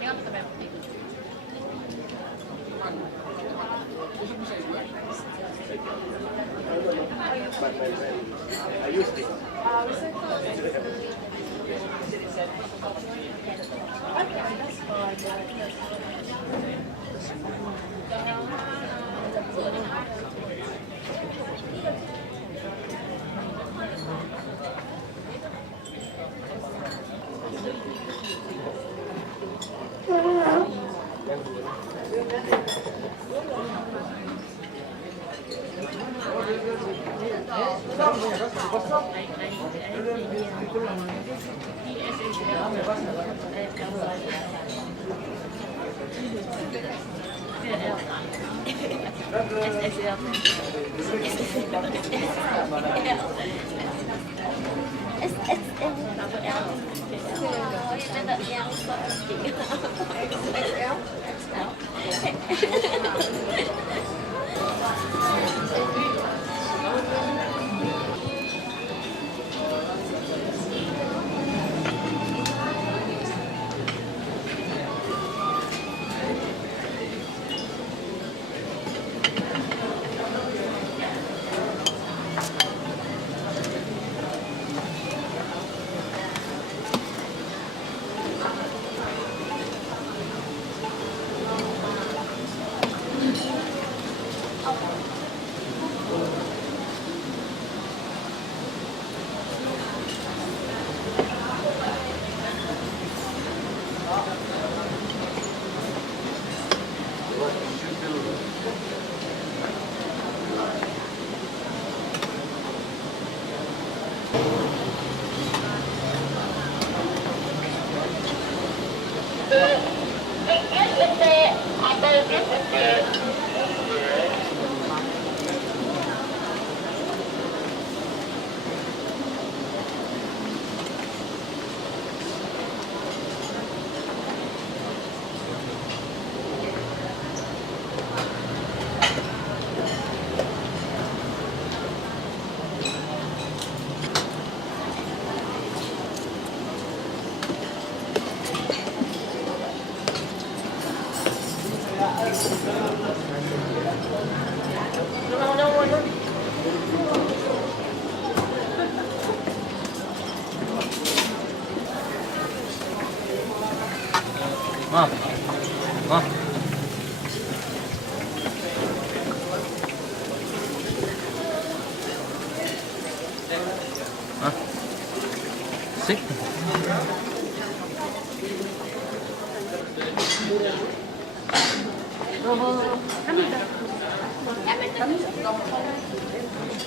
Ini kan tetap yang penting.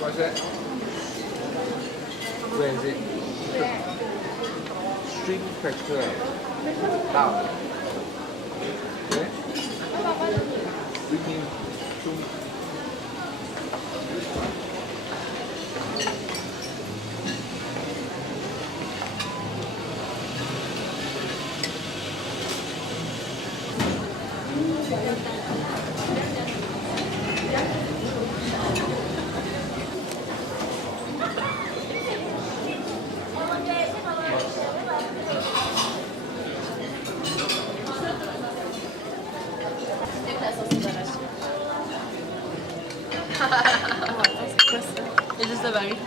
What's that? Where is it? String cracker. Down. Okay? Bring in two. It's just a very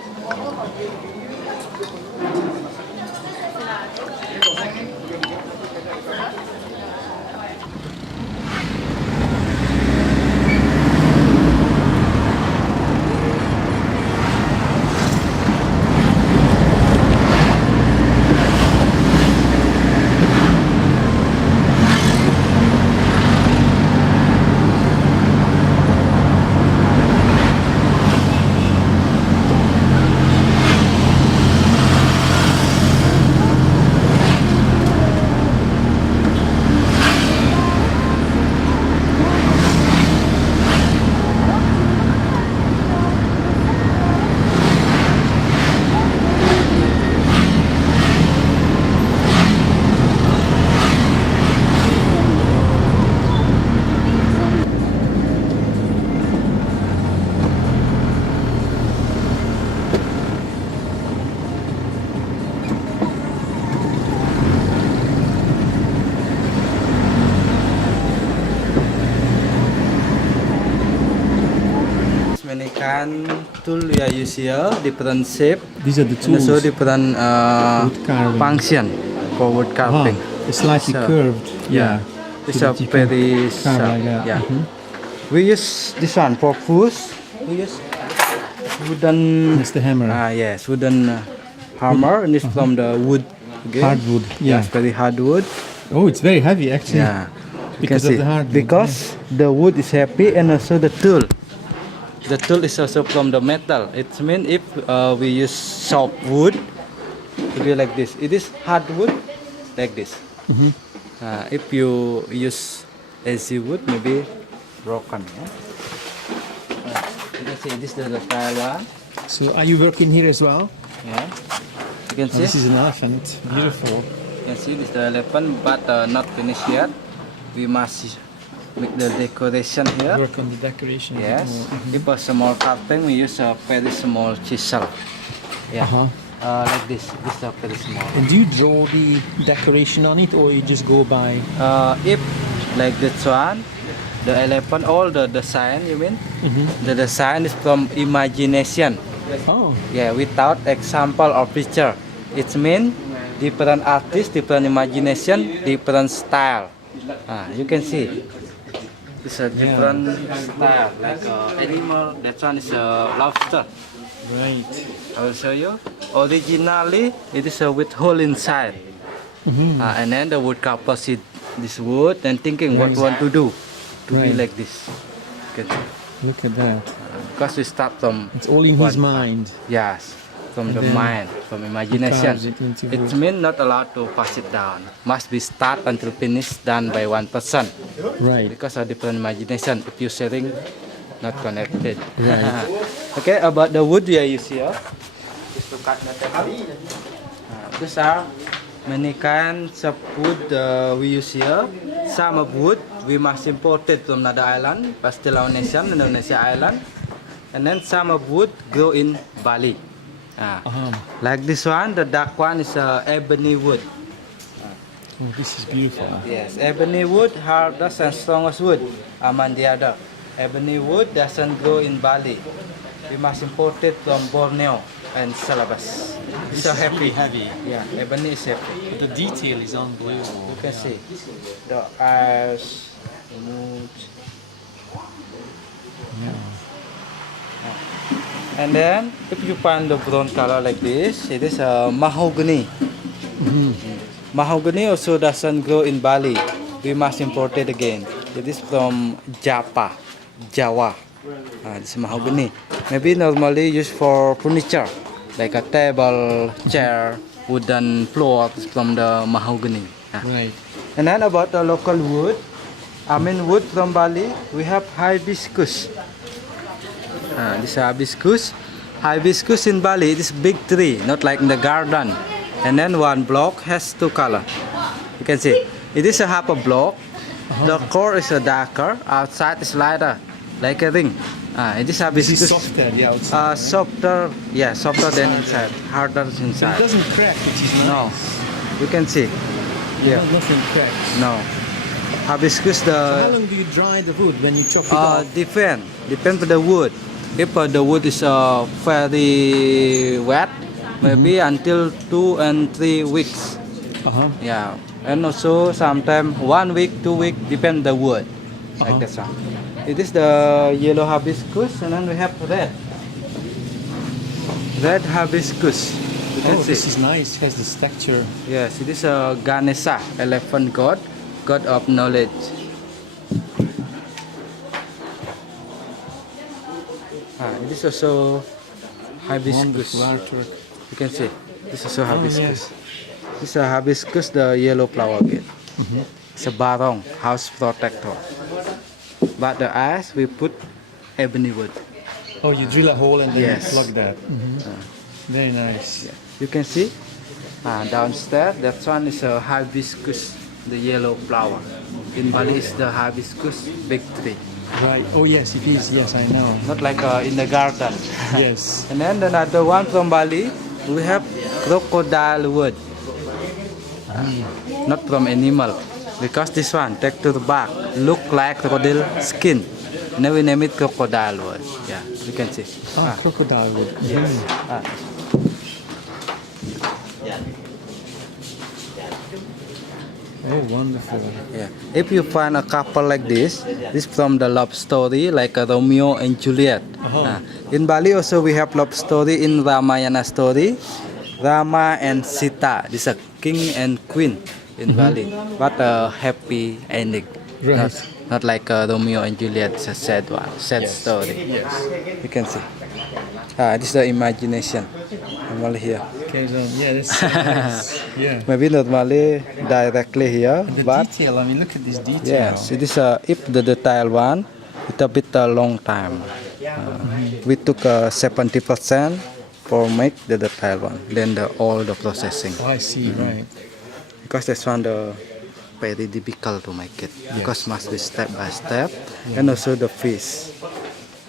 kind tool we are use here, different shape. These are the And also tools. different Wood carving. function for wood carving. It's slightly So, curved. Yeah. It's So a that you can very carve sharp. like that. Yeah. Mhm. We use this one for push. We use wooden. That's the hammer. Yes, wooden hammer, and it's from the wood. Okay? Hardwood. Yeah. Yes, very hard wood. Oh, it's very heavy actually. Yeah. You can Because of see. the hardwood. Because the wood is heavy, and also the tool. The tool is also from the metal. It means if we use soft wood, it will be like this. It is hardwood, like this. Mhm. If you use easy wood, maybe broken. Yeah? You can see this is the style one. So are you working here as well? Yeah. You can Oh, see. this is an elephant. Beautiful. You can see this is the elephant, but not finished yet. We must make the decoration here. Work on the decoration. Yes. Oh, If a small carving, we use a very small chisel. Yeah. Uh-huh. Like this. This is a very small. And do you draw the decoration on it, or you just go by? If like this one, the elephant, all the design, you mean? The design is from imagination. Oh, Yeah, without example or picture. It means different artists, different imagination, different style. You can see. It's a different style, like animal. That one is a lobster. right. I will show you. Originally, it is with hole inside. And then the woodcarver see this wood and thinking what want to do to be Right. like this. Okay. Look at that. Because we start from It's all in his one mind. yes, from the then mind, from imagination. carves it into It wood. means not allowed to pass it down. Must be start until finish done by one person Right. because of different imagination. If you sharing, not connected. Right. Okay, about the wood we are use here. Is to cut the table. These are many kinds of wood we use here. Some of wood we must import it from another island, Indonesia island. And then some of wood grow in Bali. Like this one, the dark one is ebony wood. Oh, this is beautiful. Yes, ebony wood, hardest and strongest wood among the other. Ebony wood doesn't grow in Bali. We must import it from Borneo and Celebes. It's so heavy. Yeah, ebony is heavy. But the detail is unbelievable. You can see the eyes, the nose. And then, if you find the brown color like this, it is a mahogany. Mahogany also doesn't grow in Bali. We must import it again. It is from Jawa. This mahogany. Maybe normally used for furniture, like a table, chair, wooden floor from the mahogany. Right. And then about the local wood, wood from Bali, we have hibiscus. This is hibiscus. Hibiscus in Bali, it is big tree, not like in the garden. And then one block has two color. You can see, it is a half a block. The core is a darker, outside is lighter, like a ring. It is This hibiscus. is softer, the outside. Softer than inside, harder But it inside. doesn't crack, which is nice. No, you can see. Yeah, Nothing cracks. no. Hibiscus, How the long do you dry the wood when you chop it off? depend on the wood. If the wood is very wet, maybe until 2 and 3 weeks. Yeah, and also sometimes 1 week, 2 weeks, depend the wood. Like that one. It is the yellow hibiscus, and then we have red hibiscus. You can Oh, see. this is nice. It has this texture. Yes, it is a Ganesha, elephant god, god of knowledge. It is also hibiscus. Wonderful artwork. You can see. This is also hibiscus. This is a hibiscus, the yellow flower again. It's a barong, house protector. But the eyes we put ebony wood. Oh, you drill a hole and then Yes. plug that. Very nice. You can see downstairs. That one is a hibiscus, the yellow flower. In Bali, is the hibiscus big tree. Right. Oh, yes, it is. Yes, I know. Not like in the garden. Yes. And then another one from Bali, we have crocodile wood. Not from animal, because this one texture bark look like crocodile skin. And then we name it crocodile wood. Yeah. You can see. Crocodile wood. Yes. Oh, wonderful. Yeah. If you find a couple like this from the love story, like a Romeo and Juliet. In Bali also we have love story in Ramayana story. Rama and Sita. This is a king and queen in Bali, but a happy ending. Right. Not like Romeo and Juliet. It's a sad one, sad story. Yes. You can see. This is the imagination. Normally here. Okay, so yeah, that's so nice. Yeah. Maybe normally directly here, The but detail, I mean, look at this detail. yes, it is if the detail one, it's a bit long time. We took 70% for make the detail one, then all the processing. Oh, I see, right. Because that's one the very difficult to make it. Because must be step by step, and also the fish.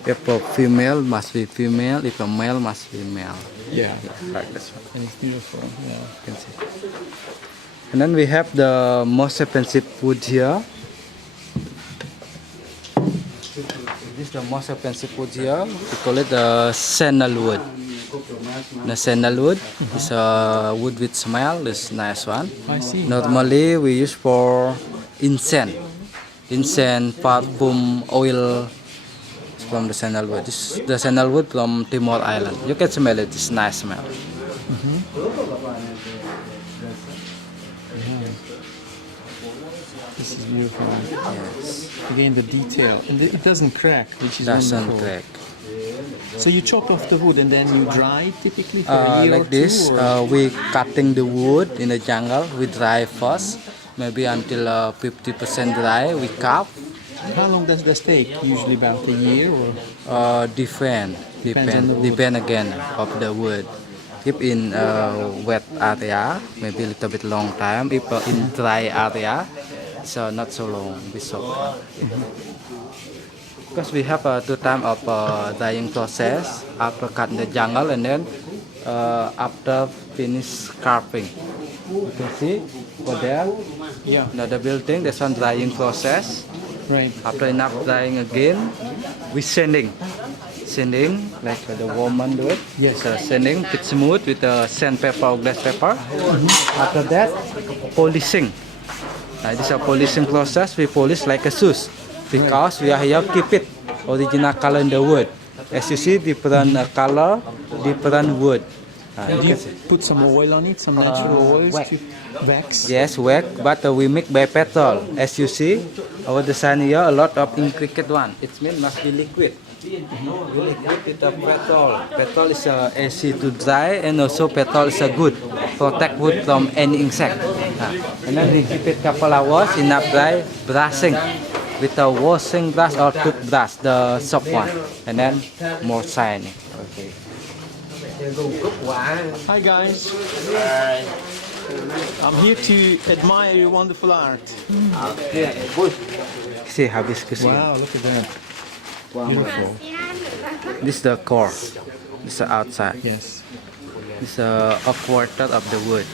If a female must be female, if a male must be male. Yeah. Like this one. And it's beautiful. Yeah. You can see. And then we have the most expensive wood here. This is the most expensive wood here. We call it the sandalwood. The sandalwood is a wood with smell. This nice one. I see. Normally we use for incense, perfume, oil. From the sandalwood. This is the sandalwood from Timor Island. You can smell it. It's nice smell. This is beautiful. Yes. Again, the detail. And it doesn't crack, which is Doesn't wonderful. crack. So you chop off the wood and then you dry it typically for a year or Like this, two? Or? we cutting the wood in the jungle. We dry first, maybe until 50% dry. We carve. How long does this take? Usually about a year or? Depend on the wood. again of the wood. If in wet area, maybe a little bit long time. If in dry area, it's not so long. Be so. Because we have 2 times of drying process after cut in the jungle and then after finish carving. You can see over there. Yeah. Another building. There's one drying process. Right. After enough drying again, we sanding like the woman do it. Yes. So sanding, it's smooth with sandpaper or glass paper. After that, polishing. This is a polishing process. We polish like a shoes because we are here keep it original color in the wood. As you see, different color, different wood. And do you put some oil on it, some natural oils wax. to wax? Yes, wax, but we make by petrol. As you see, over the sun here, a lot of intricate one. It means must be liquid. Liquid with the petrol. Petrol is easy to dry, and also petrol is good protect wood from any insect. And then we keep it couple hours enough dry, brushing with a washing brush or toothbrush, the soft one, and then more shiny. Okay. Hi guys. I'm here to admire your wonderful art. See hibiscus here. Wow, look at that. Beautiful. This is the core. This is the outside. Yes. This is a quarter of the wood.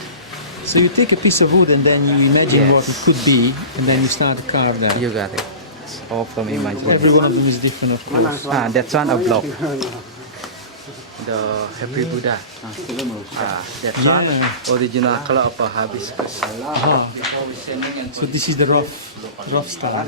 So you take a piece of wood and then you imagine what it could be, and then you start to carve that. You got it. It's all from Every imagination. one of them is different, of course. That's one a block. The Happy Buddha. That's one original color of a hibiscus. Ah. So this is the rough style.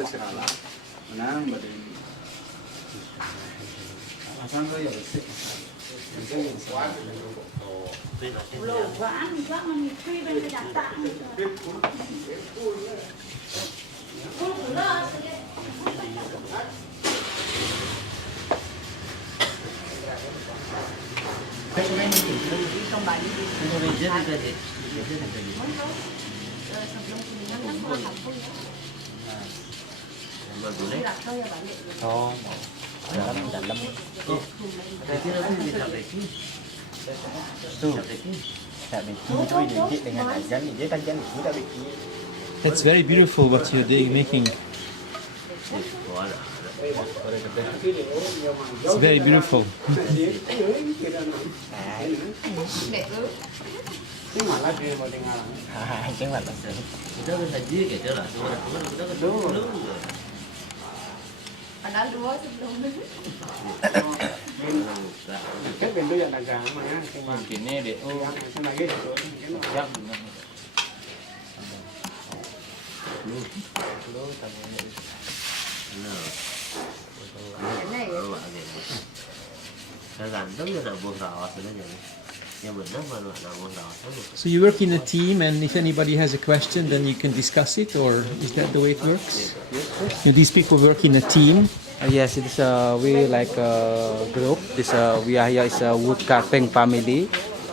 That's very beautiful what you're doing, making. It's very beautiful. Padahal dua sebelum. Các bên đối diện là gà mà nhá, nhưng mà Mungkin ni dia. Oh, cái này cái chỗ cái nó siap. Cái này So you work in a team, and if anybody has a question, then you can discuss it, or is that the way it works? These people work in a team. Yes, it is we like a group. This we are here is a wood carving family.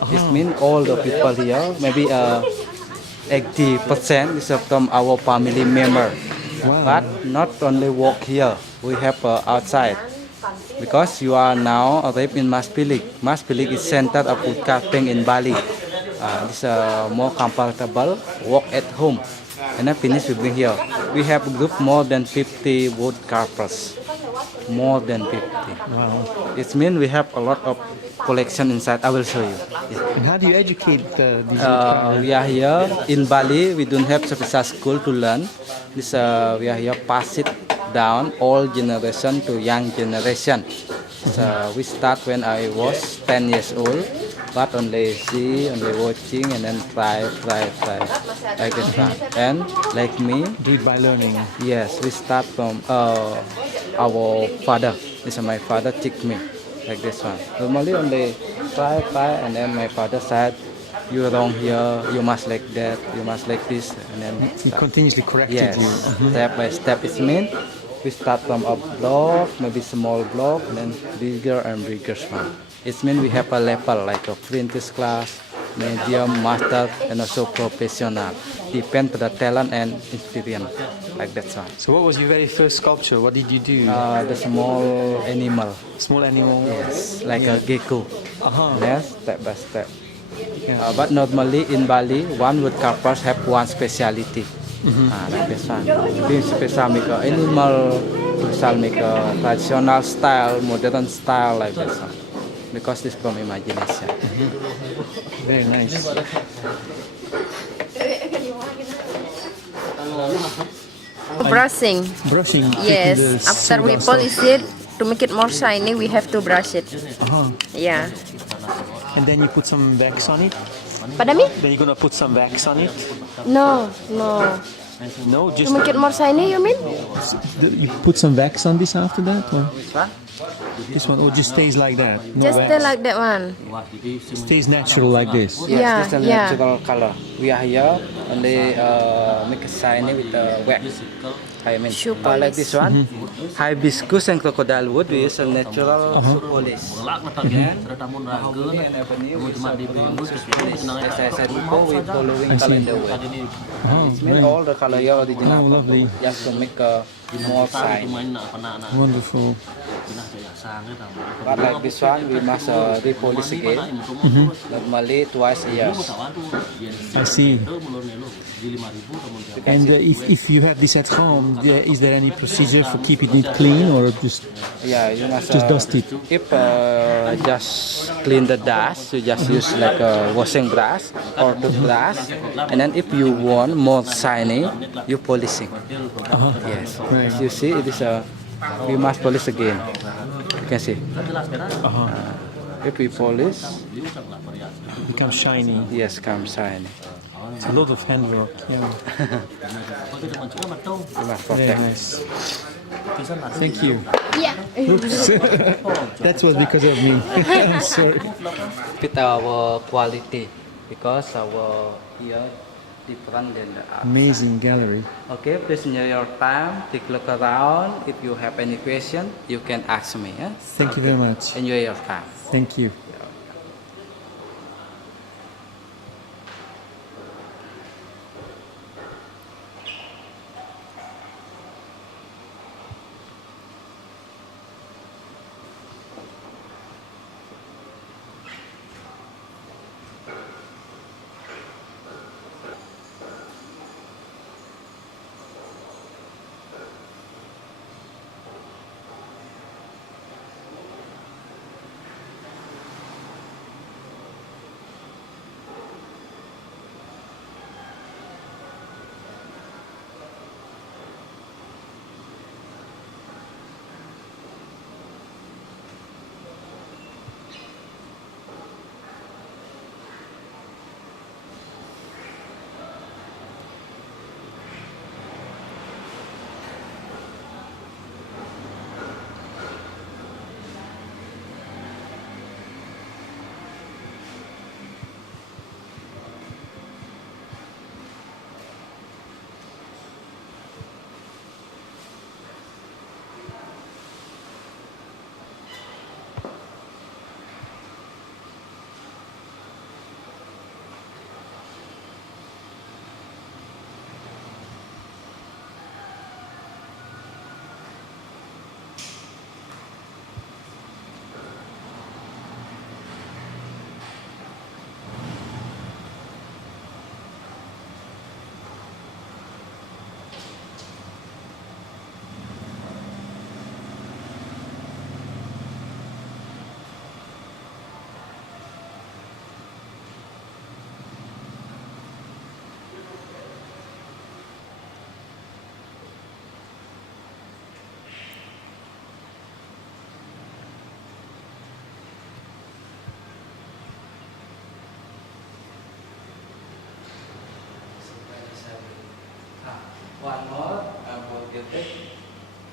This means all the people here, maybe 80% is from our family member. Wow. But not only work here, we have outside. Because you are now arrived in Maspilik. Maspilik is center of wood carving in Bali. It's more comfortable, work at home. And then finish we bring here. We have a group more than 50 wood carvers. More than 50. Wow. It means we have a lot of collection inside. I will show you. Yeah. And how do you educate these people? We are here in Bali. We don't have special school to learn. This we are here pass it down old generation to young generation. So we start when I was 10 years old, but only see, only watching, and then try like this one. And like me, Do it by learning. yes, we start from our father. This is my father teach me like this one. Normally only try, and then my father said, "You wrong here. You must like that. You must like this." And then He continuously corrected yes, you. step by step. It means we start from a block, maybe small block, and then bigger and bigger one. It means we have a level like a apprentice class, medium, master, and also professional. Depend on the talent and experience, like that one. So what was your very first sculpture? What did you do? The small animal, Small animal? yes, like a gecko. Uh-huh. Yes, step by step. But normally in Bali, one woodcarvers have one speciality. Like this one. We special make a animal, special make a traditional style, modern style, like this one. Because this from imagination. Very nice. brushing. Brushing. Yes. taking the After we silver polish it, to make it more shiny, we have to brush it. stuff. Uh-huh. Yeah. And then you put some wax on it? Pardon me? Then you're gonna put some wax on it? No, no. No, To just make it more shiny, you mean? you put some wax on this after that? Or Which one? this one? Or just stays like that? No Just wax? stay like that one. Stays natural like this? Yes, Yeah, this is a yeah. natural color. We are here only make it shiny with the wax. I mean, Shoe like polish. this one, hibiscus and crocodile wood. We use a natural shoe polish. And ebony, we use a bronze shoe polish. As I said before, we following I see. calendar way. Oh, It means right. all the color here original. Oh, lovely. Just to make a more shine. Wonderful. But like this one, we must repolish again. Normally twice a year. I see. And if you have this at home, is there any procedure for keeping it clean, or just Yeah, you must Just dust it. If just clean the dust, you just use like a washing brush or toothbrush, and then if you want more shiny, you polishing. Yes, Right. as you see, it is a. We must polish again. You can see. If we polish, it becomes shiny? yes, come shiny. It's a lot of handwork. Yeah. You must Very protect. nice. Thank you. Yeah. Oops. That was because of me. I'm sorry. With our quality, because our here different than the outside. Amazing gallery. Okay, please enjoy your time. Take a look around. If you have any question, you can ask me. Thank you very much. Enjoy your time. Thank you.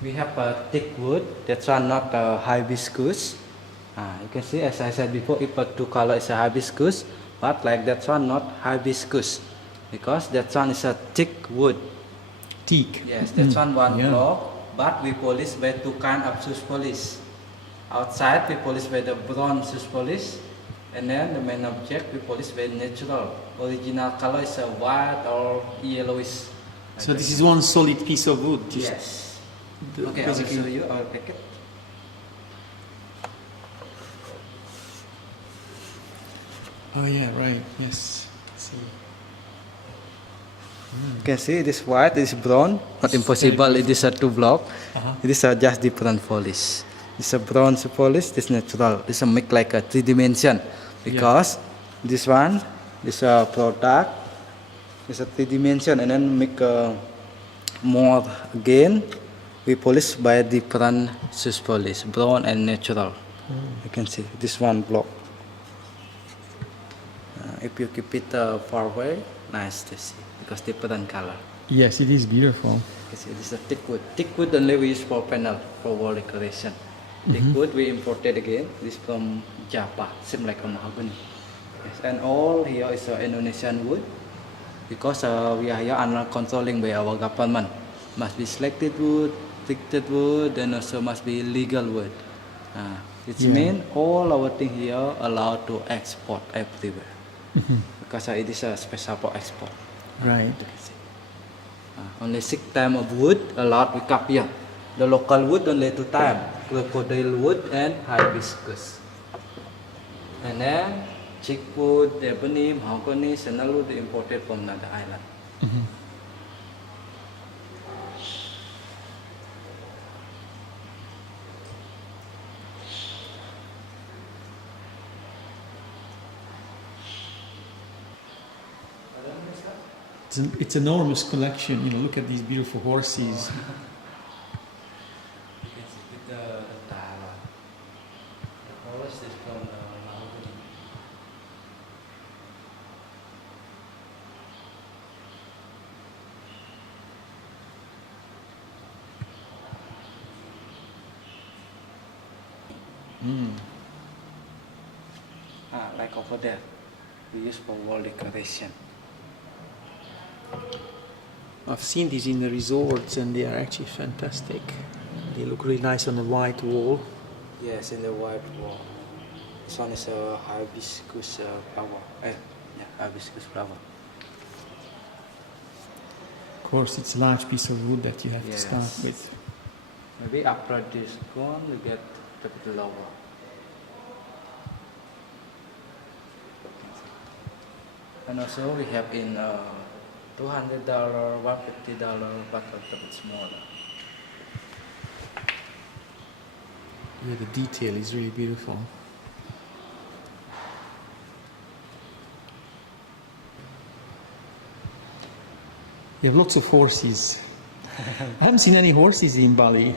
We have a thick wood. That's one not hibiscus. You can see, as I said before, if two color is a hibiscus, but like that one not hibiscus, because that one is a thick wood. Teak. Yes, that's one Yeah. block, but we polish by two kind of shoes polish. Outside we polish by the bronze shoes polish, and then the main object we polish by natural. Original color is a white or yellowish. So this is one solid piece of wood. Just Yes. Okay, I will show you our packet. Oh yeah, right. Yes. See. You can see it is white, it is brown. Not impossible, it is a two block. It is just different polish. This is a bronze polish, this natural. This is make like a 3 dimension. Because this one, this product is a 3 dimension, and then make more again. We polish by different shoes polish, brown and natural. You can see this one block. If you keep it far away, nice to see because different color. Yes, it is beautiful. You see, this is a thick wood. Thick wood only we use for panel, for wall decoration. Thick wood we imported again. This from Java, same like a mahogany. Yes, and all here is Indonesian wood because we are here under controlling by our government. Must be selected wood, treated wood, and also must be legal wood. It means all our thing here allowed to export everywhere. Because it is a special for export. Right. Only 6 types of wood allowed we cap here. The local wood only 2 types, crocodile wood and hibiscus. And then chick wood, ebony, mahogany, sandalwood they imported from another island. It's an enormous collection. You know, look at these beautiful horses. You can see with the tile. The polish is from mahogany. Like over there, we use for wall decoration. I've seen these in the resorts and they are actually fantastic. They look really nice on the white wall. Yes, in the white wall. This one is a hibiscus flower. Hibiscus flower. Of course, it's a large piece of wood that you have to start Yes. with. Maybe after this gone, we get a bit lower. And also we have in $200, $150, but a bit smaller. Yeah, the detail is really beautiful. You have lots of horses. I haven't seen any horses in Bali.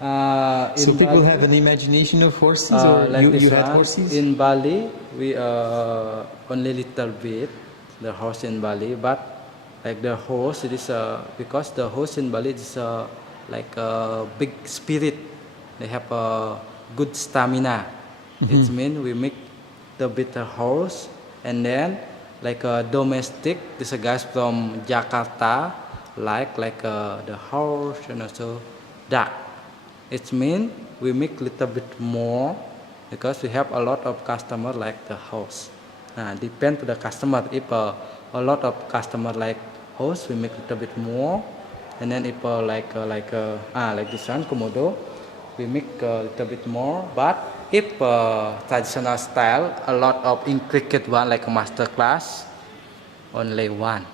So In people Bali- have an imagination of horses, or like you this had one, horses? In Bali, we only little bit the horse in Bali, but like the horse, it is because the horse in Bali is like a big spirit. They have a good stamina. It means we make the bitter horse, and then like a domestic. This guys from Jakarta like the horse and also duck. It means we make little bit more because we have a lot of customer like the horse. Depend to the customer. If a lot of customer like horse, we make little bit more. And then if like this one Komodo, we make a little bit more. But if traditional style, a lot of intricate one like a master class, only one.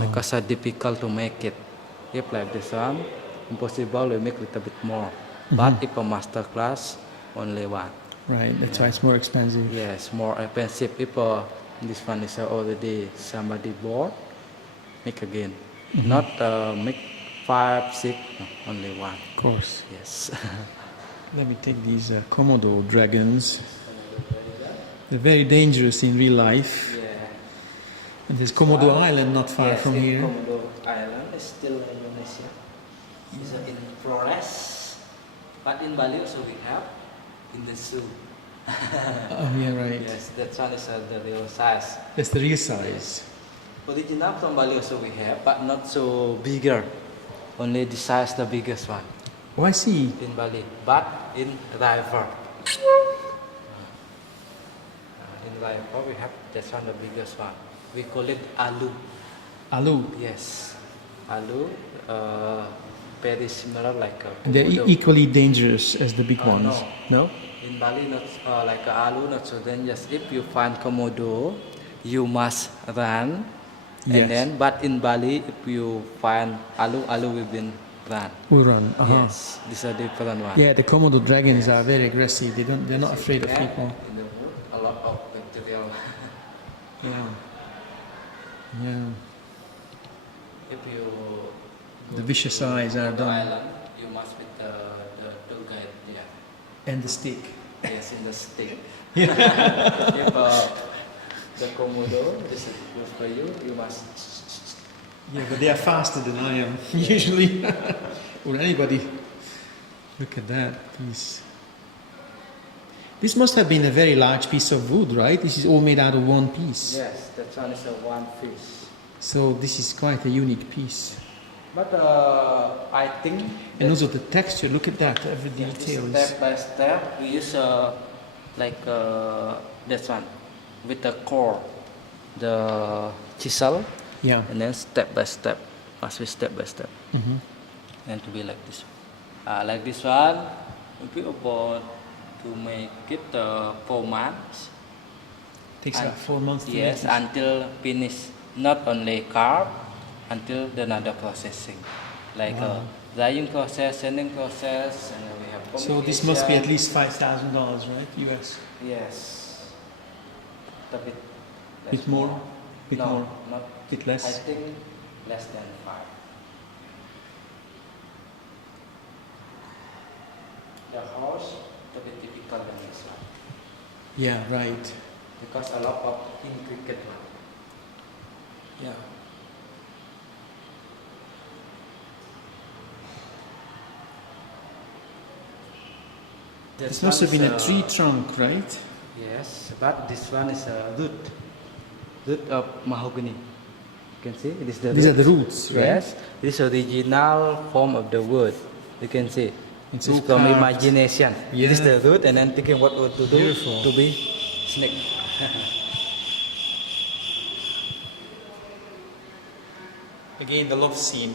Because it's difficult to make it. If like this one, impossible, we make a little bit more. But if a master class, only one. Right, that's why it's more expensive. Yes, more expensive. If this one is already somebody bought, make again. Not make 5, 6, no, only one. Of course. Yes. Let me take these Komodo dragons. They're very dangerous in real life. Yeah. And there's Komodo Island not far Yes, from in here. Komodo Island is still Indonesia. in Bali also we have in the zoo. Oh, yeah, right. Yes, that one is the real size. That's the real size. Original from Bali also we have, but not so bigger. Only the size the biggest one Oh, I see. in Bali, but in river. In river we have that one the biggest one. We call it alu. Alu. Yes, alu. Very similar like a And they're komodo. equally dangerous as the big ones. No. No? In Bali, not like a alu, not so dangerous. If you find komodo, you must run. Yes. And then, but in Bali, if you find alu, alu will be run. We run. Yes, these are different ones. Yeah, the Komodo dragons are very aggressive. They're not afraid of And people. in the wood, a lot of bacteria. Yeah. Yeah. If you go The vicious to eyes are the done. island, you must with the tour guide there. And the stick. Yes, in the stick. Yeah. If the komodo is good for you, you must. Yeah, but they are faster than I am, usually. Or anybody. Look at that piece. This must have been a very large piece of wood, right? This is all made out of one piece. Yes, that one is a one piece. So this is quite a unique piece. But I think. And also the texture, look at that, every detail is... Step by step, we use like this one with the core, the chisel, Yeah. and then step by step, must be step by step, Mhm. and to be like this. Like this one, we about to make it 4 months. Takes And- about 4 months to Yes, make it. until finish. Not only carve, until the another processing, like Wow. drying process, sanding process, and then we have. So this must be at communication. least $5,000, right? US. Yes. A bit. Bit more? Bit no, more? not. Bit less? I think less than 5. The horse, a bit typical than this one, Yeah, right. because a lot of intricate one. Yeah. This must have been a tree trunk, right? Yes, but this one is a root of mahogany. You can see it is the These are the root. roots, right? Yes, this is original form of the wood. You can see. It's It's all from carved. imagination. Yeah. This is the root, and then thinking what would to do Beautiful. to be snake. Again, the love scene.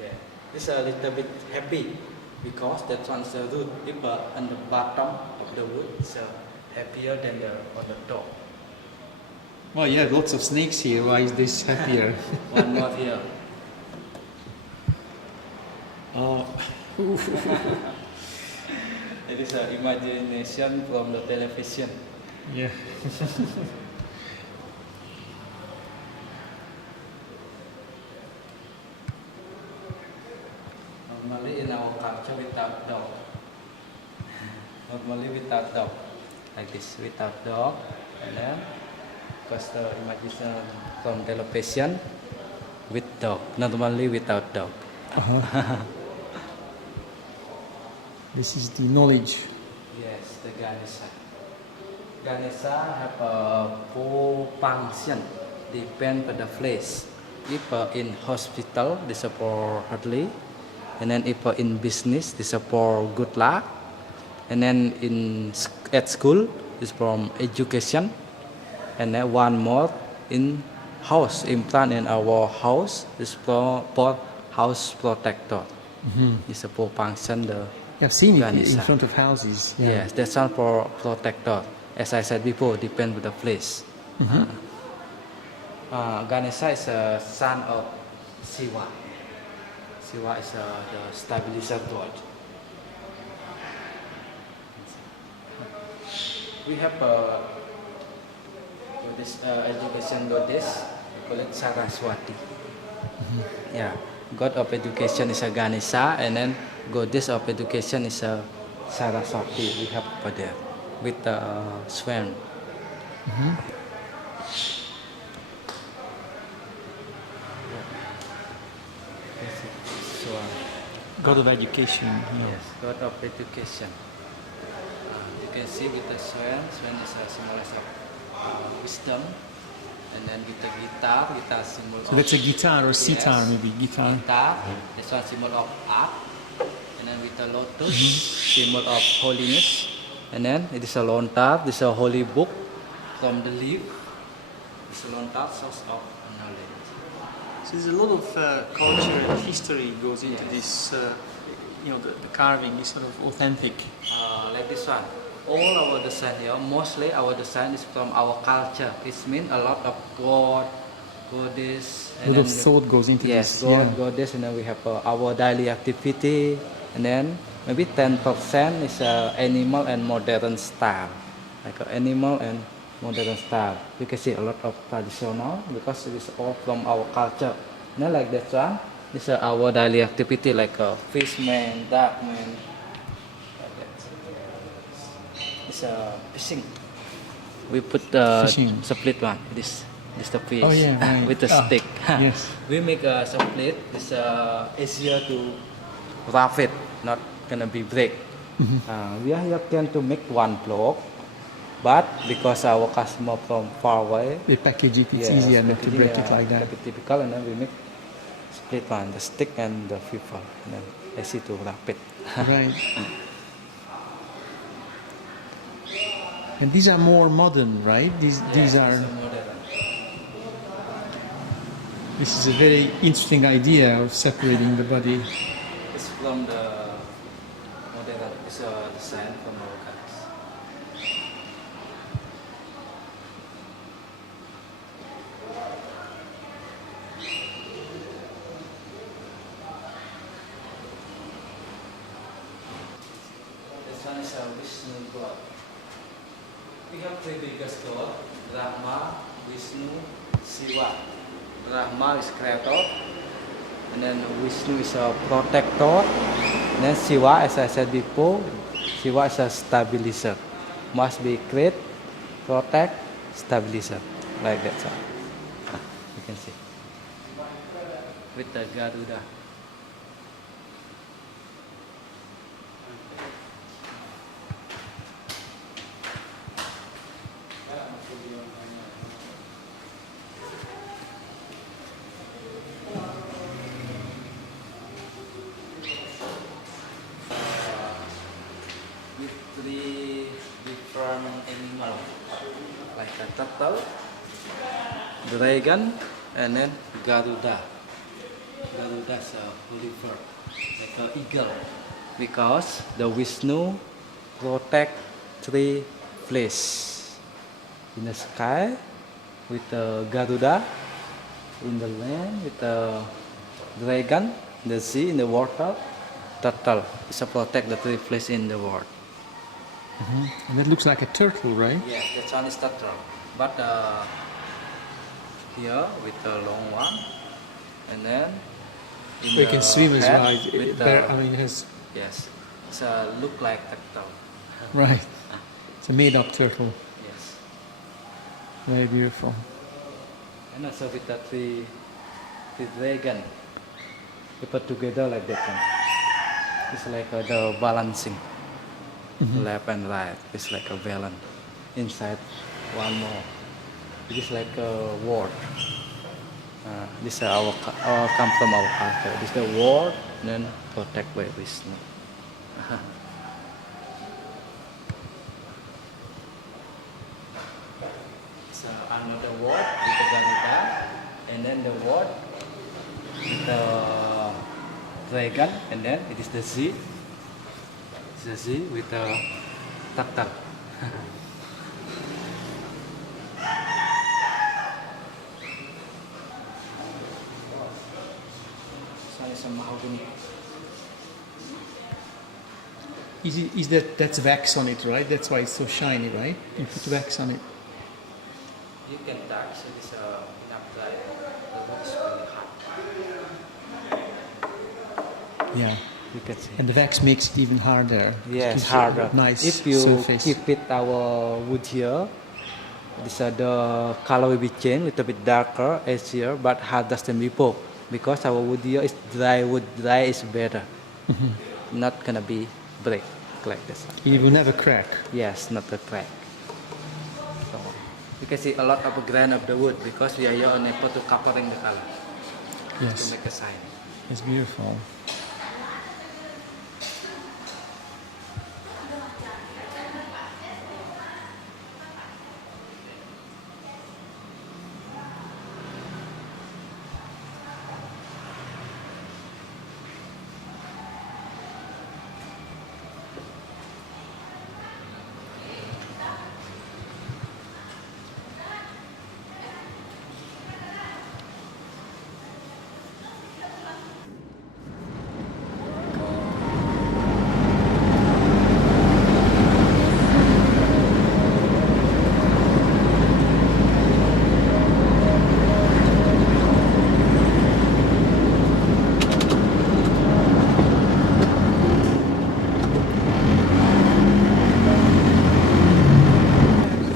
Yeah, it's a little bit happy because that one's a root. If on the bottom of the wood, it's happier than the on the top. Well, you have lots of snakes here. Why is this happier? One more here. Oh, It is an imagination from the television. yeah. Normally in our culture without dog. Normally without dog. Like this, without dog. And then, because the imagination from television with dog. Normally without dog. Uh-huh. This is the knowledge. Yes, the Ganesha. Ganesha have a 4 function, depend on the place. If in hospital, this is for healthy. And then if in business, this is for good luck. And then at school, this from education. And then one more in house, implant in our house, this for house protector. It's a 4 function. I've seen it in Ganesha. front of houses. Yeah. Yes, that's one for protector. As I said before, depend with the place. Ganesha is a son of Shiva. Shiva is the stabilizer god. We have this education goddess, we call it Saraswati. Yeah, god of education is a Ganesha, and then goddess of education is a Saraswati. We have over there with the swan. God of education. Yeah. Yes, God of education. You can see with the swan is a symbol of wisdom, and then with the guitar symbol So of that's a guitar or sitar, yes, maybe guitar. This one symbol of art, and then with the lotus symbol of holiness, and then it is a lontar. This is a holy book from the leaf. This is a lontar, source of knowledge. So there's a lot of culture and history goes into Yes. this, the carving is sort of authentic. Like this one. All our design here, mostly our design is from our culture. It means a lot of god, goddess. A lot of thought goes into yes, this. God, Yeah. goddess, and then we have our daily activity, and then maybe 10% is animal and modern style, like animal and modern style. You can see a lot of traditional because it is all from our culture. And then like that one, this is our daily activity like fishman, duckman. It's fishing. We put the Fishing. split one. This the fish. Oh, yeah, right. With the Ah, stick. yes. We make a split. It's easier to wrap it. Not gonna be break. We are here can to make one block, but because our customer from far away, They package it, it's yes, easier not to packaging, break it like that. a bit typical, and then we make split one, the stick and the people, and then easy to wrap it. Right. And these are more modern, right? These are. This is a very interesting idea of separating the body. It's from the modern. It's a design from our guys. This one is a Vishnu god. We have three biggest god: Brahma, Vishnu, Shiva. Brahma is creator, and then Vishnu is a protector, and then Shiva, as I said before, Shiva is a stabilizer. Must be create, protect, stabilizer, like that. So, you can see with the Garuda. With three different animals, like a turtle, dragon, and then Garuda. Garuda is a holy bird, like an eagle, because the Vishnu protect three places in the sky with the Garuda, in the land with the dragon, the sea, in the water, turtle. It's a protect the three places in the world. And that looks like a turtle, right? Yes, that's one is turtle. But here with the long one, and then in You can the swim as head well. with It has, yes, it's look like turtle. right. It's a made-up turtle. Yes, Very beautiful. and also with the three dragon, we put together like that one. It's like the balancing, left and right. It's like a balance. Inside one more. It is like a word. This is our come from our culture. This is the word, then protect by Vishnu. So another word with the Garuda, and then the word with the dragon, and then it is the Z. It's the Z with the turtle. Mahogany. Is that's wax on it, right? That's why it's so shiny, right? You put wax on it. You can touch it is enough dry. The wood is really hard. Yeah. You can see. And the wax makes it even harder. Yes, Gives it a harder. Nice If you surface. keep it our wood here, this the color will be changed, little bit darker, easier, but harder than before. Because our wood here is dry wood. Dry is better. Not gonna be break like this. It will never crack. Yes, not a crack. So you can see a lot of grain of the wood because we are unable to covering the color to Yes, make a sign. it's beautiful.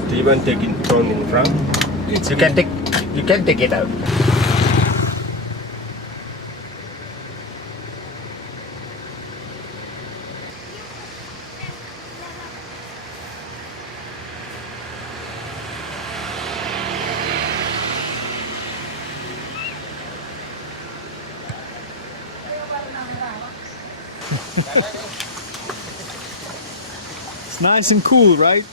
Do you want to take it from in front? You can take it out. It's nice and cool, right?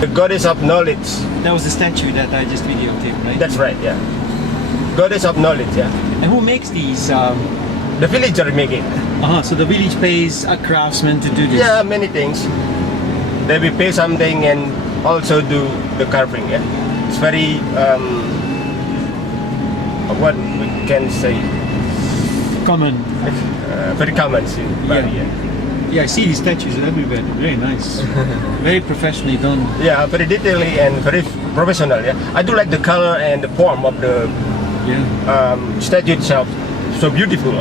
The goddess of knowledge. That was the statue that I just videotaped, right? That's right, yeah. Goddess of knowledge, yeah. And who makes these? The villager make it. So the village pays a craftsman to do this. Yeah, many things. They will pay something and also do the carving, yeah. It's very, what we can say, Common. very common in Bali, yeah. Yeah, I see these statues everywhere. Very nice. Very professionally done. Yeah, very detailing and very professional, yeah. I do like the color and the form of the Yeah. statue itself. So beautiful.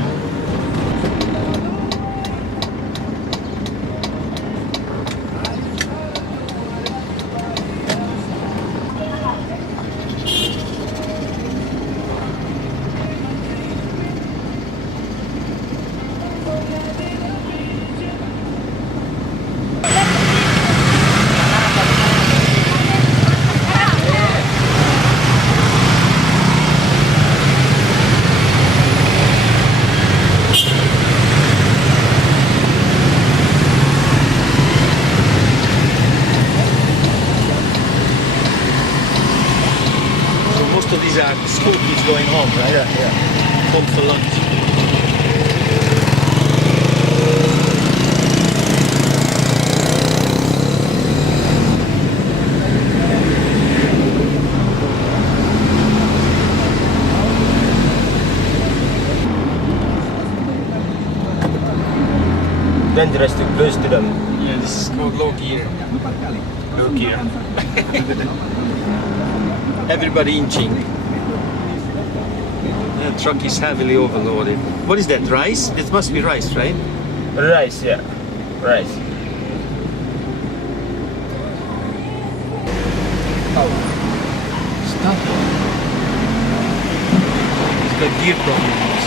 Most of these are school kids going home, right? Yeah, yeah. Home for lunch. Dangerous to close to them. Yeah, this is called low gear. Low gear. Everybody inching. The truck is heavily overloaded. What is that, rice? It must be rice, right? Rice, yeah. Rice. Stop. It's got gear problems.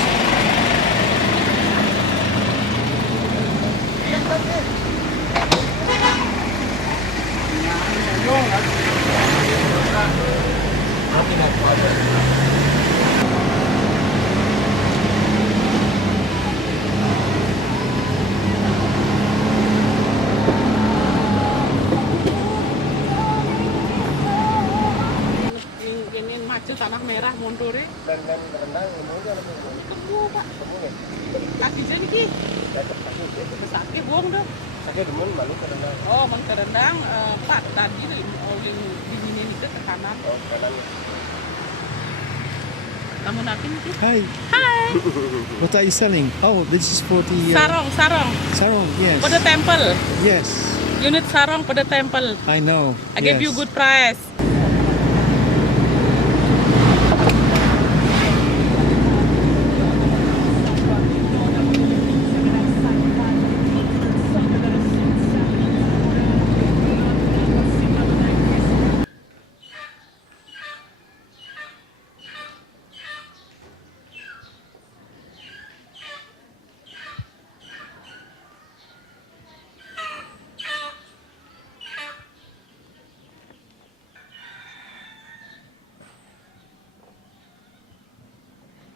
maju tanah merah mondore. Dan renang umurnya lebih Temu Pak. Kaki jen iki. Sakit buang dah. sakit demen malu ke renang. Oh, mang kerendang Pak tadi oleh diminin itu ke kanan. Oh, kanan. Kamu nakin iki? Hi. Hi. What are you selling? Oh, this is for the Sarong, sarong. sarong. Yes. For the temple. Yes. You need sarong for the temple. I know. I give you good price.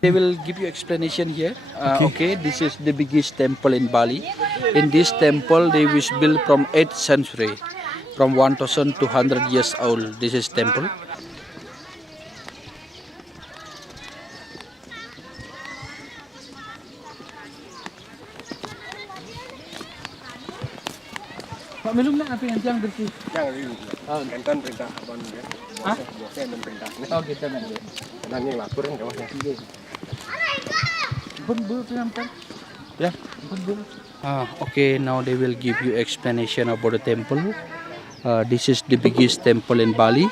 They will give you explanation here. Okay, this is the biggest temple in Bali. In this temple, they was built from 8th century, from 1,200 years old. This is temple. Pak Melum nak apa yang tiang bersih? Jangan dulu. Enten perintah abang ya. Hah? Bosnya enten perintah. Oh, kita nak. Nanti yang lapor kan kawannya. Okay, now they will give you explanation about the temple. This is the biggest temple in Bali.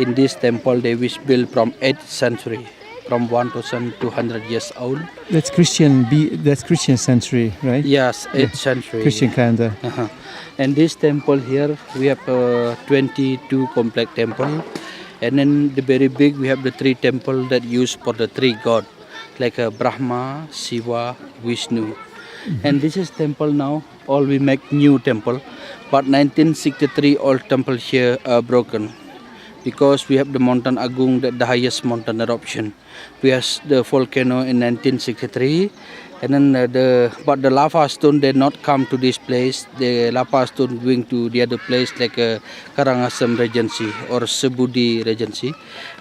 In this temple, they was built from 8th century, from 1,200 years old. That's Christian. That's Christian century, right? Yes, 8th century. Christian calendar. And this temple here, we have 22 complex temple. And then the very big, we have the 3 temple that used for the 3 god, like Brahma, Shiva, Vishnu. And this is temple now. All we make new temple, but 1963 all temple here are broken because we have the mountain Agung, the highest mountain eruption. We have the volcano in 1963, and then but the lava stone did not come to this place. The lava stone going to the other place like Karangasem Regency or Sebudi Regency,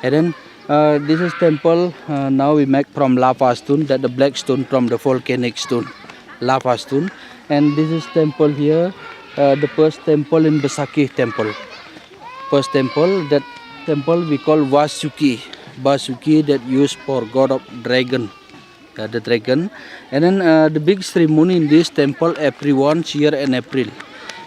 and then. This is temple. Now we make from lava stone, that the black stone from the volcanic stone, lava stone. And this is temple here, the first temple in Besaki temple. First temple, that temple we call Vasuki. Vasuki that used for god of dragon, the dragon. And then the big ceremony in this temple every once year in April.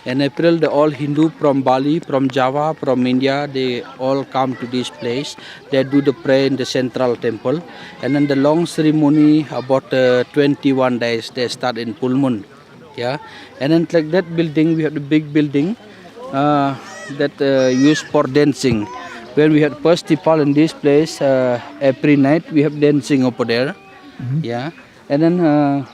In April, the all Hindu from Bali, from Java, from India, they all come to this place. They do the prayer in the central temple. And then the long ceremony, about 21 days, they start in full moon. Yeah. And then like that building, we have the big building that used for dancing. When we had first festival in this place, every night we have dancing over there. Yeah. And then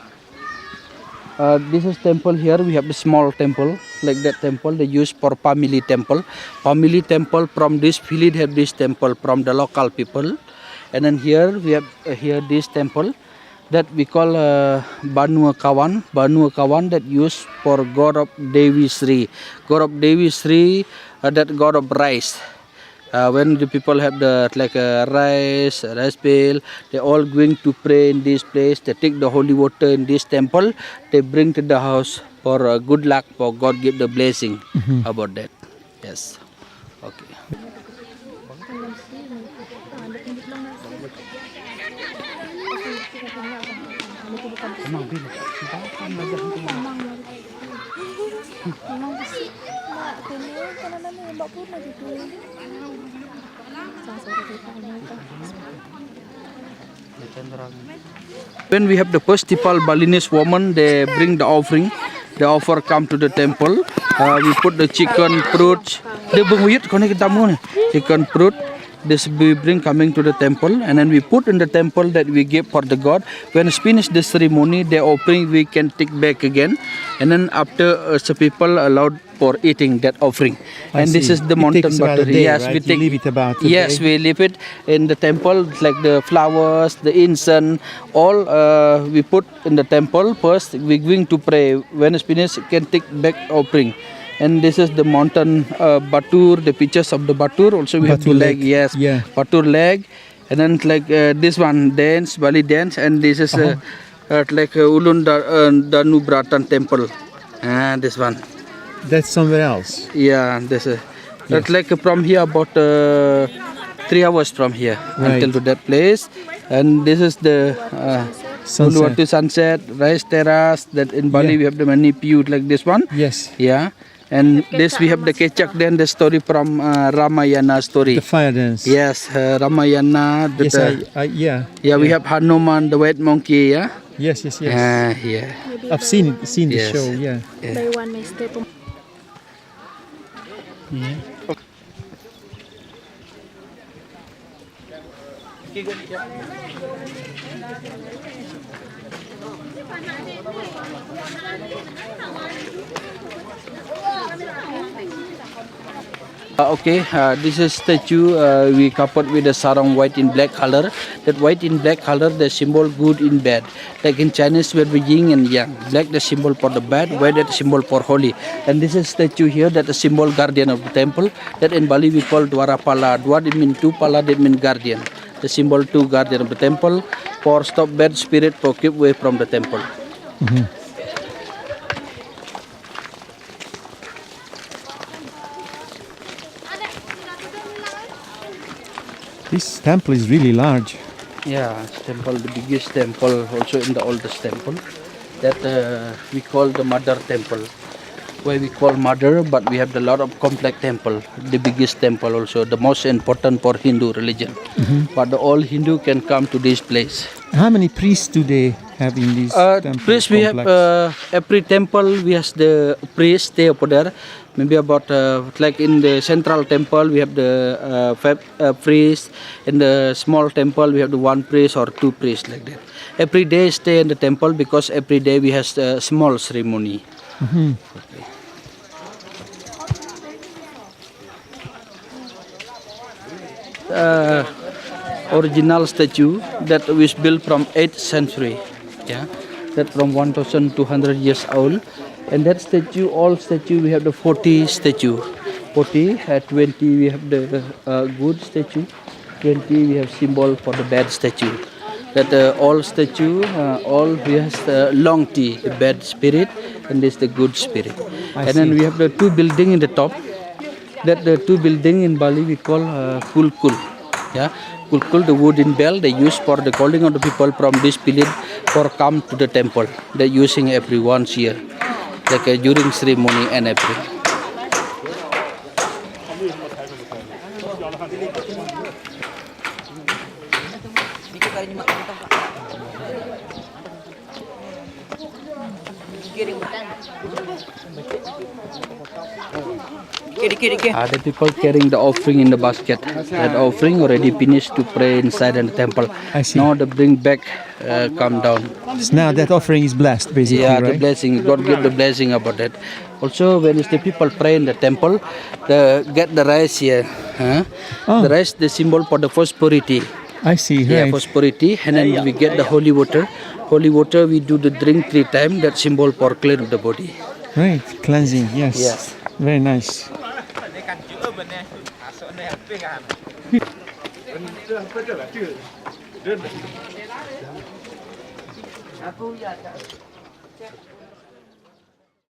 this is temple here. We have the small temple, like that temple they use for family temple. Family temple from this village have this temple from the local people. And then here we have here this temple that we call Banua Kawan. Banua Kawan that used for god of Devi Sri. God of Devi Sri, that god of rice. When the people have the like rice pail, they all going to pray in this place. They take the holy water in this temple. They bring to the house for good luck, for God give the blessing about that. Yes. Okay. When we have the festival, Balinese woman, they bring the offering. The offer come to the temple. We put the chicken, fruits. Chicken, fruit. This we bring coming to the temple, and then we put in the temple that we give for the god. When it's finished the ceremony, the offering we can take back again, and then after the people allowed for eating that offering. And this is the mountain butter. Yes, right? we take. Leave it about a Yes, day. we leave it in the temple, like the flowers, the incense, all we put in the temple. First, we going to pray. When it's finished, can take back offering. And this is the mountain Batur, the pictures of the Batur. Also we have the Batur leg, leg, yes, yeah. Batur leg. And then like this one, dance, Bali dance. And this is like Ulun Danu Bratan temple. This one. That's somewhere else. Yeah, this is. That's like from here about 3 hours from here Right. until to that place. And this is the Sunset. Uluwatu sunset, rice terrace. That in Bali Yeah. we have the many view like this one. Yes. Yeah. And this we have the Kecak, then the story from Ramayana story. The fire dance. Yes, Ramayana. Yes, yeah. Yeah, we have Hanuman, the white monkey. Yeah. Yes, yes, yes. Yeah. I've seen the Yes. show, yeah. Buy one may stay. Okay, this is statue we covered with the sarong white in black color. That white in black color, the symbol good in bad. Like in Chinese, we have yin and yang. Black the symbol for the bad, white the symbol for holy. And this is statue here that the symbol guardian of the temple. That in Bali we call Dwarapala. Dwar it mean two, pala that mean guardian. The symbol two guardian of the temple for stop bad spirit for keep away from the temple. This temple is really large. Yeah, temple, the biggest temple, also in the oldest temple. That we call the mother temple. Why we call mother, but we have a lot of complex temple. The biggest temple also, the most important for Hindu religion. But the all Hindu can come to this place. How many priests do they have in this temple Priest, we have complex? every temple we has the priest stay over there. Maybe about like in the central temple we have the priest. In the small temple we have the one priest or two priests like that. Every day stay in the temple because every day we has a small ceremony. Original statue that was built from 8th century. Yeah, that from 1,200 years old. And that statue, all statue, we have the 40 statue. 40, at 20 we have the good statue. 20 we have symbol for the bad statue. That all statue, all we has the long T, the bad spirit, and this the good spirit. And then we have the two building in the top. That the two building in Bali we call kulkul. Yeah, kulkul, the wooden bell they use for the calling of the people from this village for come to the temple. They're using every once year, like during ceremony and everything. The people carrying the offering in the basket. That offering already finished to pray inside the temple. I see. Now the bring back, come down. So now that offering is blessed, basically, Yeah, right? the blessing. God give the blessing about that. Also, when the people pray in the temple, get the rice here. The rice, the symbol for the prosperity. I see, Yeah, right. prosperity. And then we get the holy water. Holy water, we do the drink 3 times. That symbol for clear of the body. Right, cleansing, yes. Yes. Very nice.